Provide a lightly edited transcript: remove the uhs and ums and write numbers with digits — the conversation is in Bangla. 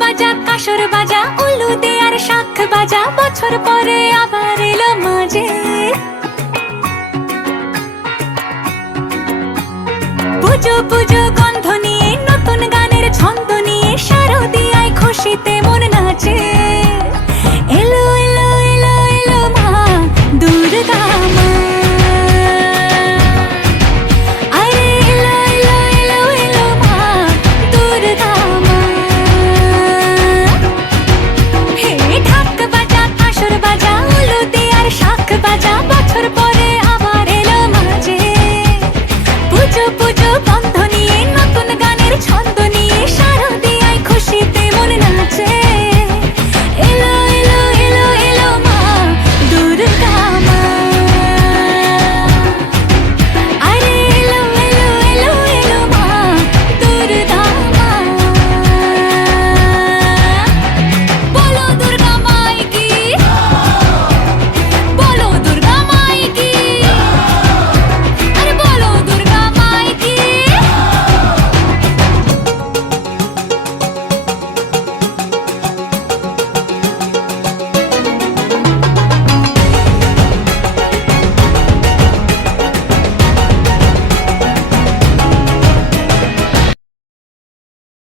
বাজা কাসর বাজা উলু দে আর শাখ বাজা, বছর পরে আবার এলো মাঝে। পুজো পুজো গন্ধ নিয়ে নতুন গানের ছন্দ নিয়ে শারদিয়ায় খুশিতে মন নাচে। এলো এলো এলো এলো মা দুর্গা মা, আরে এলো এলো এলো এলো মা দুর্গা মা। হে ঢাক বাজা কাসর বাজা উলু দে আর শাখ বাজা,